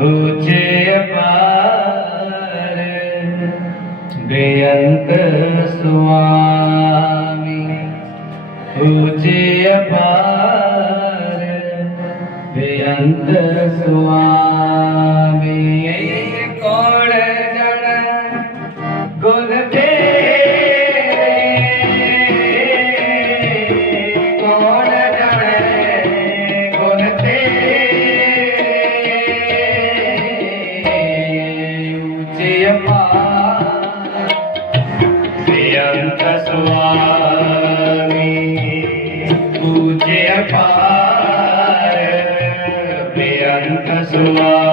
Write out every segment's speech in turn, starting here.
ऊँचे अपार बेअंत स्वामी। ऊँचे अपार बेअंत स्वामी। ਬੂਝੇ ਅਪਾਰ ਬੇਅੰਤ ਸਮਾਰ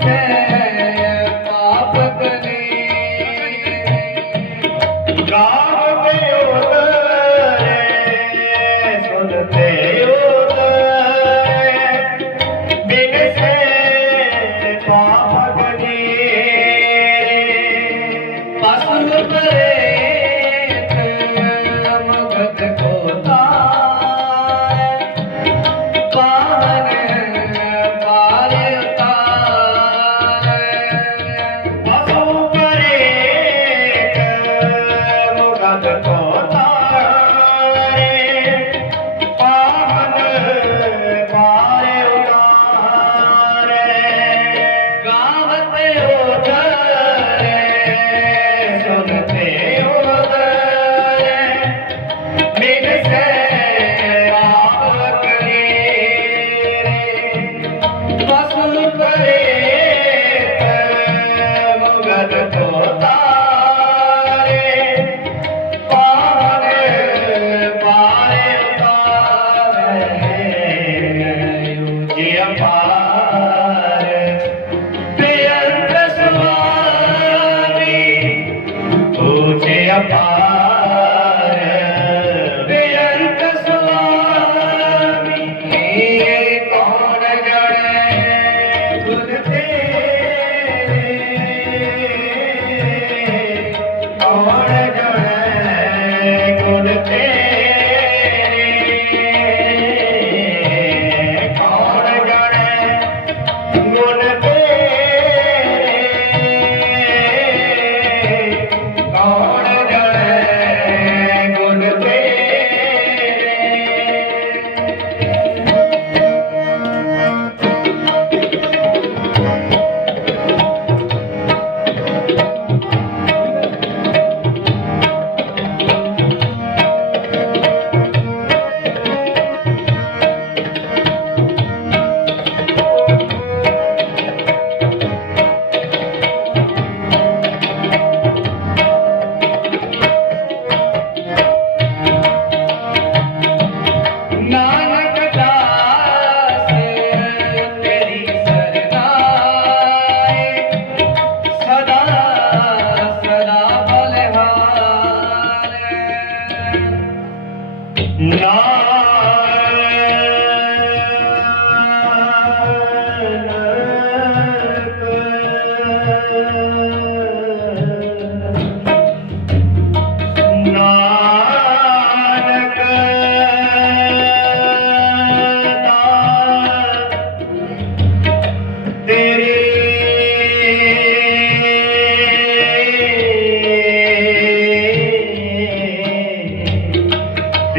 Yeah. ಅಪ್ಪ